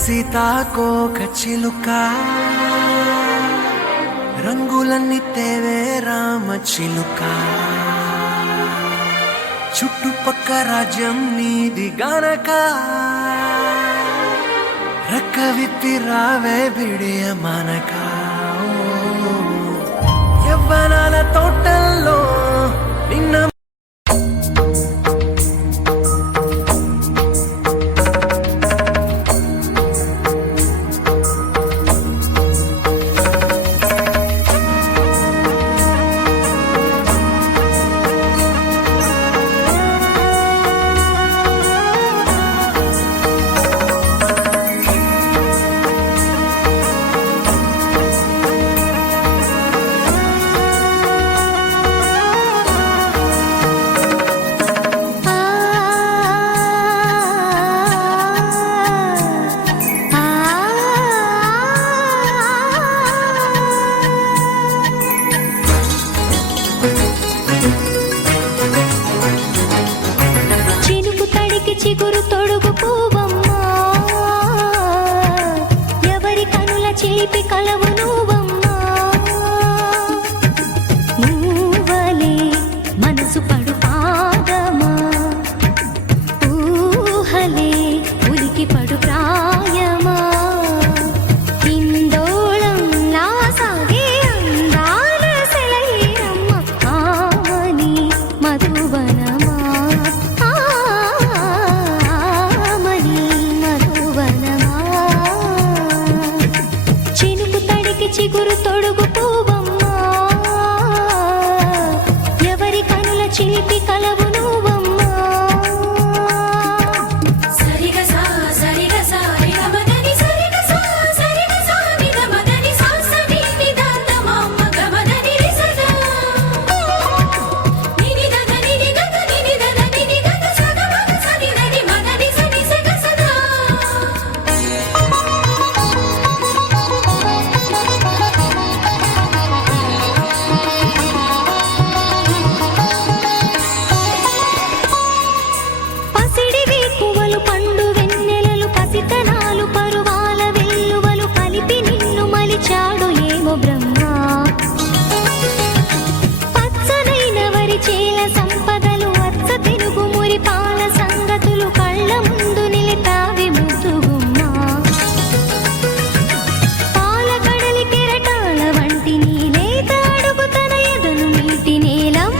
సీతాకోక చిలుక రంగులన్నీ తేవే రామ చిలుక చుట్టుపక్క రాజ్యం నీది గనక రెక్క విప్పి రావే బిడియ మనక యవ్వనాల తోటల్లో నిన్న చిగురు తొడుగు పూవమ్మా ఎవరి కనుల చిలిపి కలవు నువ్వమ్మా నువ్వలే మనసు పడు పాదమా ఊహలే ఉలికి పడు ప్రాయమా కిందోళం నా సాగే అందాల సెలయేరమ్మ ఆమని మధువనమా చిగురు తొడుగు పూవమ్మా ఎవరి కనుల చిలిపి కలవు నువ్వమ్మా సరిగా సా సరిగా సా మదని సరిగా సా సరిగా సా నిద మదని సా సని నిదాత మమ్మ గమదని రిసద నిని దద నిని గద నిని దద నిని గద సద మగ సని నని మదని సని సగ సదా పండు వెన్నెలలు పసితనాలు పరువాల వెల్లువలు కలిపి నిన్ను మలిచాడు ఏమో బ్రహ్మ పచ్చనైన వరి చేల సంపదలు అచ్చ తెలుగు మురిపాల సంగతులు కళ్ళ ముందు నిలితావి ముద్దుగుమ్మ పాల కడలి కెరటాల వంటి నీలేత అడుగు తన ఎదను నీటి నేలమ్మ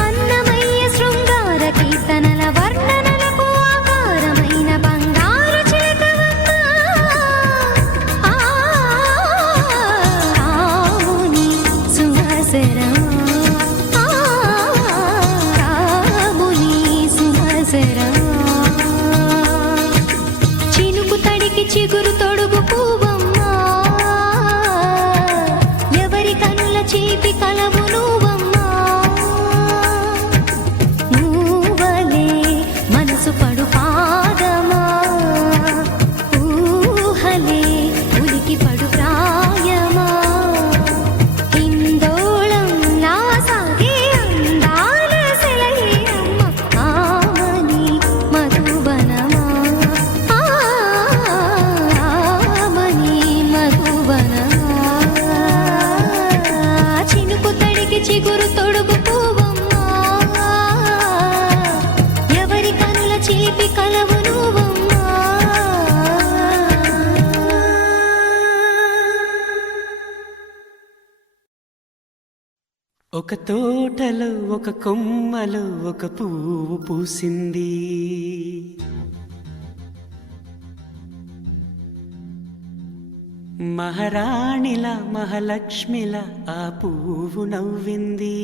అన్నమయ్య శృంగార కీర్తనల వర్ణనలకు ఆకారమైన బంగారు చిలకవమ్మ రాముని సుమసరమా రాముని సుమసరమా చినుకు తడికి చిగురు తొడుగు పూవమ్మా ఎవరి కనుల చిలిపి కలవు నువ్వమ్మా నువ్వలే మనసు పడు పాదమా ఊహలే ఉలికి పడు ప్రాయమా కిందోళం నా సాగే అందాల సెలయేరమ్మ ఆమని మధువనమా ఒక తోటలో ఒక కొమ్మలో ఒక పువ్వు పూసింది. మహారాణిల మహాలక్ష్మిల ఆ పువ్వు నవ్వింది.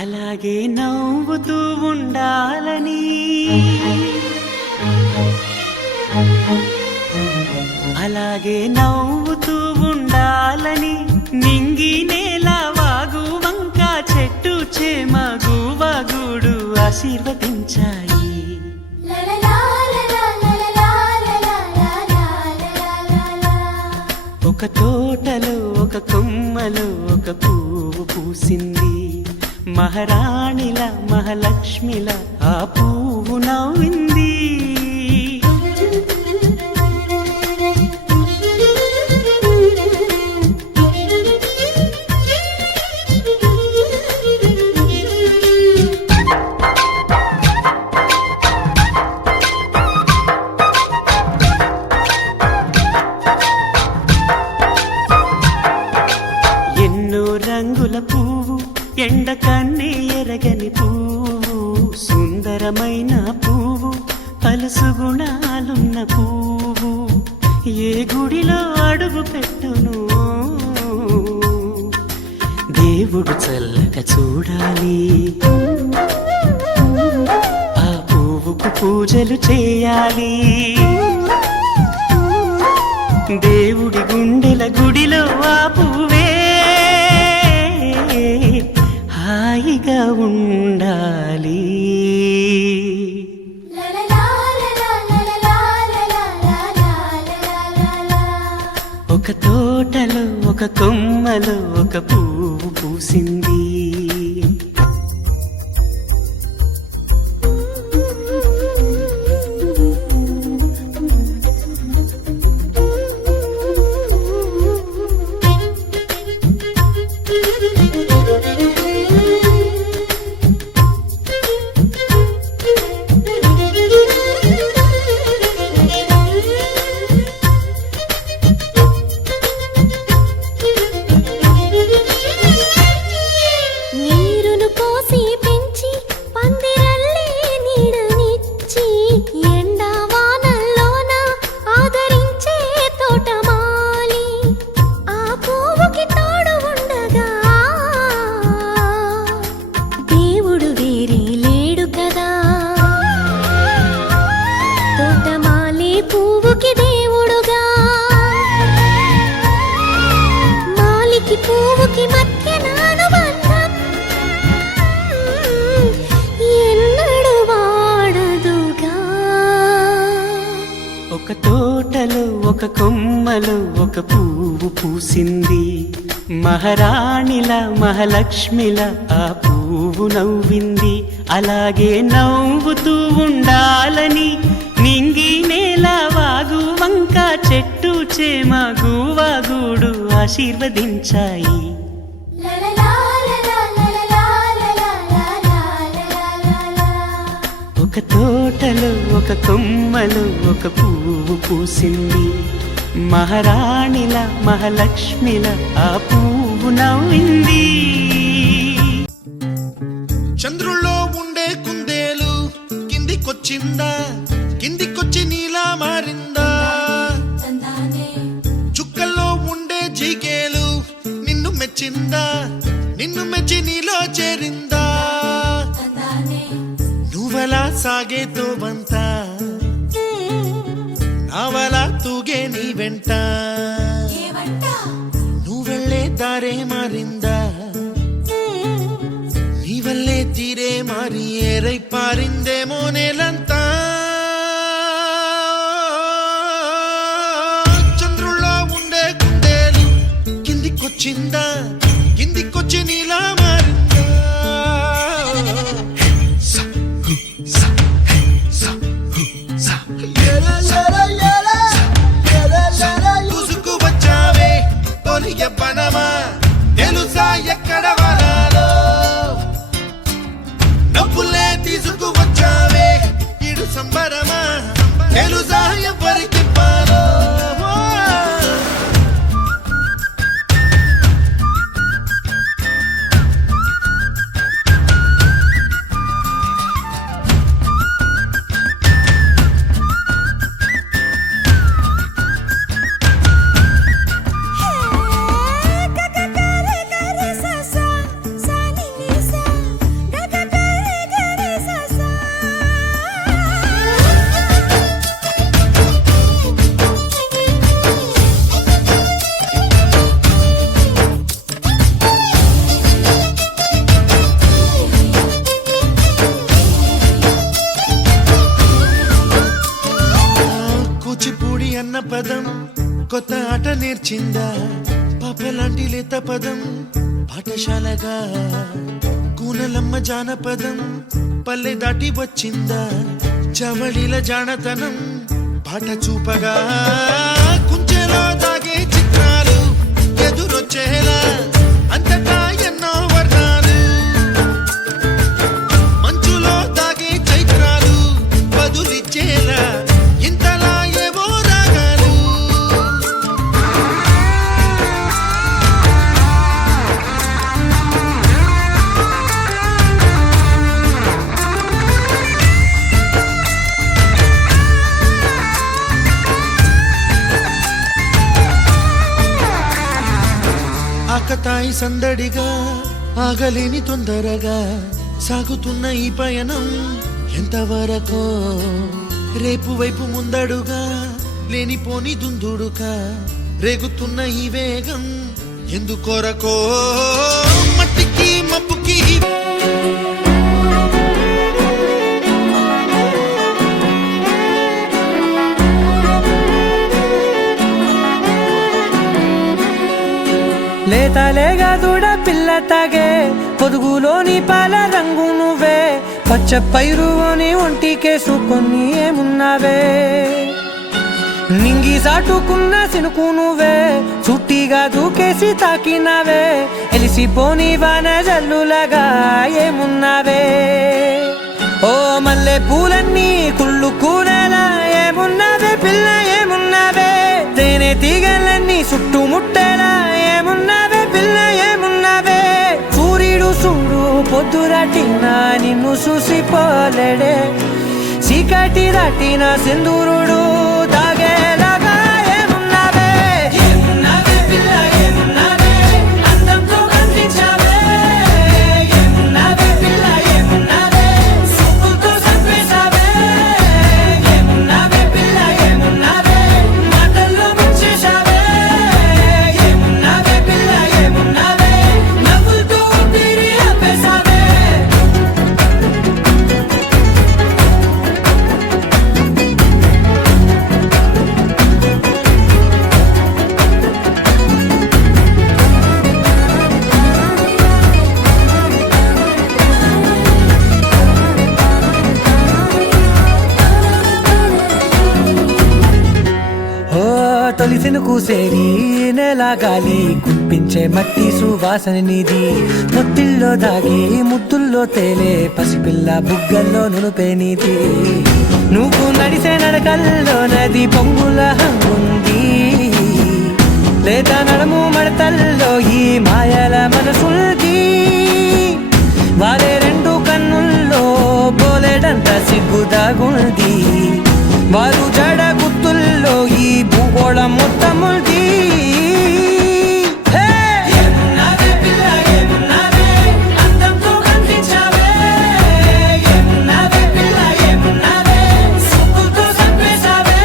అలాగే నవ్వుతూ ఉండాలని, అలాగే నవ్వుతూ ఉండాలని నింగి నేల వాగు వంక చెట్టు చేమ గువగూడు ఆశీర్వదించాయి. ఒక తోటలో ఒక కొమ్మలో ఒక పువ్వు పూసింది. మహారాణిల మహాలక్ష్మిల ఆ పువ్వు నవ్వింది. రంగుల పువ్వు ఎండ కన్నే ఎరగని పువ్వు, సుందరమైన పువ్వు పలుసు గుణాలున్న పువ్వు. ఏ గుడిలో అడుగు పెట్టును దేవుడు చల్లగా చూడాలి. ఆ పువ్వుకు పూజలు చేయాలి. దేవుడి గుండెల గుడిలో ఆ పువ్వే హాయిగా ఉండాలి. ఒక తోటలో ఒక కొమ్మలో ఒక పువ్వు పూసింది. ఒక తోటలో ఒక కొమ్మలో ఒక పువ్వు పూసింది. మహారాణిల మహాలక్ష్మిల ఆ పువ్వు నవ్వింది. అలాగే నవ్వుతూ ఉండాలని నింగి నేల వాగు వంక చెట్టు చేమ గువగూడు ఆశీర్వదించాయి. ఒక తోటలో ఒక కొమ్మలో ఒక పువ్వు పూసింది. మహారాణిల మహాలక్ష్మిల ఆ పువ్వు నవ్వింది. చంద్రుల్లో ఉండే కుందేలు కిందికొచ్చిందా, కిందికొచ్చి నీలా మారిందా. చుక్కల్లో ఉండే జీకేలు నిన్ను మెచ్చిందా, నిన్ను మెచ్చి నీలో చేరిందా. నువ్వలా సాగేతో బంత నావలా తూగే నీ వెంట. నువ్వెళ్ళే దారే మారిందా, నీ వల్లే తీరే మారి ఏరై పారిందేమో నేలంతా. చంద్రుల్లో ఉండే కుందేలు కిందికొచ్చిందా, కిందికొచ్చి నీలా మారిందా. తెలుసా ఎక్కడ వనాలో నవ్వులే తీసుకువచ్చావే ఇడు సంబరమా. తెలుసా ఎవరికి పాలో అన్న పదం కొత్త ఆట నేర్చిందా పాపలాంటి లేత పదం పాఠశాలగా కూనలమ్మ జానపదం పల్లె దాటి వచ్చిందా చవళిల జానతనం పాట చూపగా కుంచెలో దాగే చిత్రాలు ఎదురొచ్చేలా అంతటా ఎన్నో వర్ణాలు మంచులో దాగే చైత్రాలు బదులిచ్చేలా ఇంతలా ఏవో రాగాలు ఆకతాయి సందడిగా ఆగలేని తొందరగా సాగుతున్న ఈ పయనం ఎంతవరకో రేపు వైపు ముందడుగా లేనిపోని దుందుడుగా రేగుతున్న ఈ వేగం ఎందుకొరకో మట్టికి మబ్బుకి లేతలేగా దూడ పిల్ల తాగే పొదుగులోని పాల రంగు నువ్వే పచ్చ పైరుని ఒంటికేసుకొని ఏమున్నావే నింగి సాటుకున్న సినుకు నువ్వే చుట్టిగా దూకేసి తాకినావే ఎలిసిపోని వాన జల్లులగా ఏమున్నావే ఓ మల్లె పూలన్నీ కుళ్ళు కూరలా ఏమున్నావే పిల్ల ఏమున్నావే తేనె తీగలన్నీ చుట్టుముట్టేలా ఏమున్నావే పిల్ల ఏమున్నావే సూర్యుడు చూడు పొద్దురాటిన నిన్ను చూసిపోలేడే చీకటి దాటిన సింధూరుడు తాగేలాగా ఏమున్నావే ఏమున్నావే పిల్ల ఏమున్నావే అందంతో కనిపించావే ఏమున్నావే పిల్ల ఏమున్నావే సూపుతో చంపేశావే ఏమున్నావే పిల్ల ఏమున్నావే మాటల్లో ముంచేశావే ఏమున్నావే పిల్ల ఏమున్నావే నవ్వులతో ఊపిరి ఆపేశావే ఓ తొలిసిన కూసేరి నెల గాలి కుప్పించే మట్టి సువాసన నీది ముత్తిల్లో దాగి ముత్తుల్లో తేలే పసిపిల్ల బుగ్గల్లో నునుపే నీది నువ్వు నడిసే నడకల్లో నది పొంగుల హంగుంది లేదా నడుము మడతల్లో ఈ మాయల మనసుంది వారే రెండు కన్నుల్లో పోలేడంత సిగ్గుదాగుంది వారు జడ గుర్తుల్లో ఈ భూగోళం మొత్తముంది ఏమున్నావే పిల్ల ఏమున్నావే అందంతో కనిపించావే ఏమున్నావే పిల్ల ఏమున్నావే సుక్కుతో చంపేశావే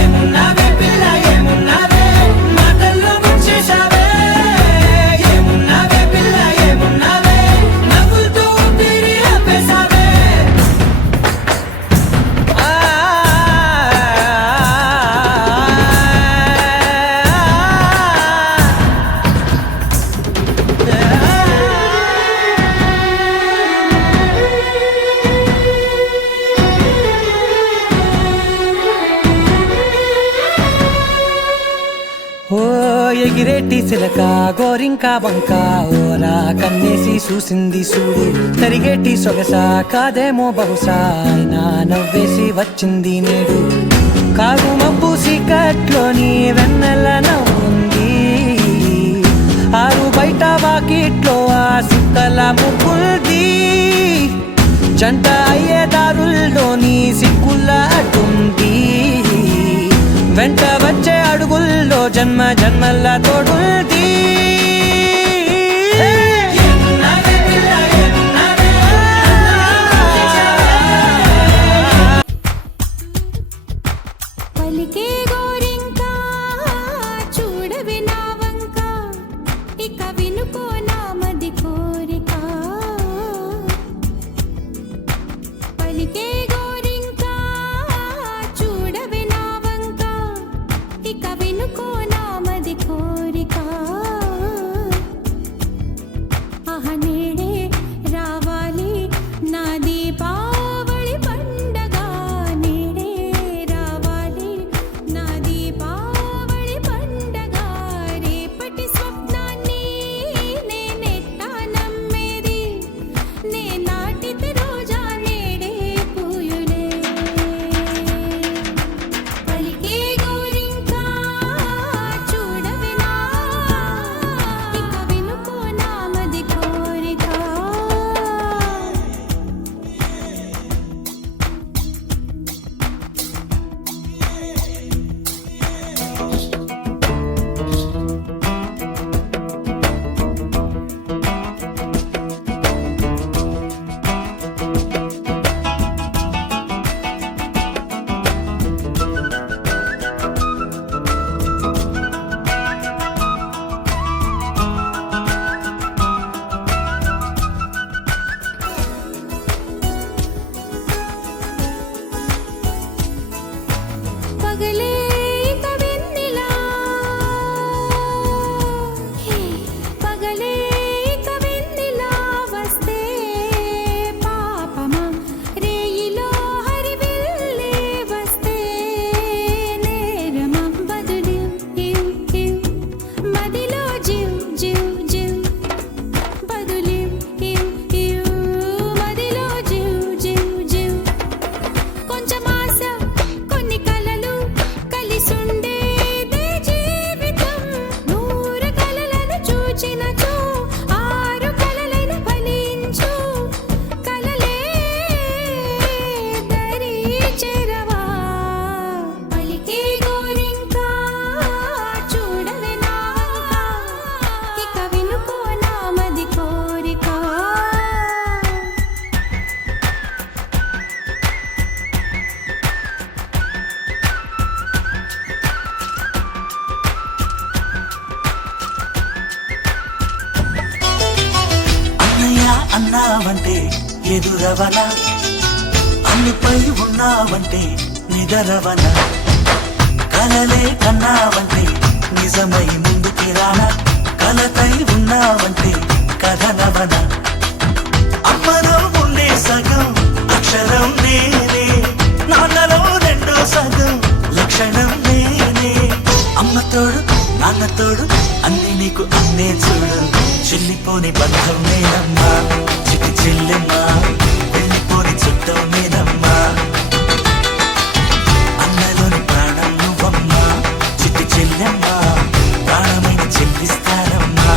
ఏమున్నావే పిల్ల ఏమున్నావే మాటల్లో ముంచేశావే ఏమున్నావే పిల్ల ఏమున్నావే నవ్వులతో ఊపిరి ఆపేశావే ఓ ఎగిరేటి సిలక గోరింక వంక ఓరా కన్నేసి చూసింది చూడు తరిగేటి సొగస కాదేమో బహుశా అయినా నవ్వేసి వచ్చింది నేడు కారు మబ్బు సీకట్లోని వెన్నెల నవ్వుంది ఆరు బయట వాకిట్లో ఆ సుక్కల ముగ్గుల్ది జంట అయ్యే దారుల్లోని సిగ్గుల అడ్డుంది వెంట వచ్చే అడుగుల్లో జన్మ జన్మల తోడుంది ఏమున్నావే పిల్ల ఏమున్నావే పలికే గోరింకా చూడవే నా వంక ఇక వినుకో నా మది కోరిక పలికే గోరింకా చూడవే నా వంక ఉన్నావంటే ఎదురవన, అన్నిపై ఉన్నావంటే నిదరవన, కలలే కన్నావంటే నిజమై ముందుకి రానా, కలతై ఉన్నావంటే కథనవన. అమ్మలో ఉండే సగం అక్షరం నేనే, నాన్నలో రెండో సగం లక్షణం నేనే. అమ్మ తోడు నాన్న తోడు అన్ని నీకు అన్నే చూడు, చెల్లిపోని బంధం నేనమ్మా చిట్టి చెల్లెమ్మా, వెళ్ళిపోని చుట్టం నేనమ్మా. అన్నలోని ప్రాణం నువ్వమ్మా చిట్టి చెల్లెమ్మా, ప్రాణమైన చెల్లిస్తానమ్మా.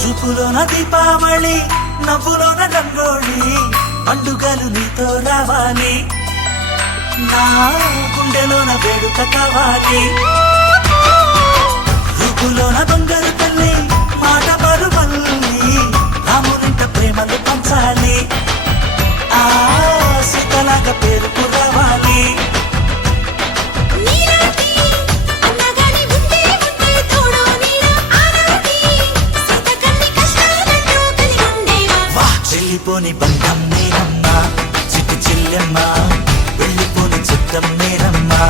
చూపులోన దీపావళి, నవ్వులోన రంగోళి, పండుగలు నీతో రావాలి, నా గుండెలోన వేడుక కావాలి. రూపులోన దొంగలు తల్లి, మాట పరువల్లి, రామునింట ప్రేమలు పంచాలి, ఆ సీతలాగా పేరుకు రావాలి. నీలాంటి అన్నగాని ఉంటే ఉంటే తోడో నీడ ఆనాటి, సీత కన్ని కష్టాలతో కలిగి ఉండేవా. వా చెల్లిపోని బంధం నేనమ్మా చిట్టి చెల్లెమ్మా, వెళ్ళిపోని చిత్తం నేనమ్మా.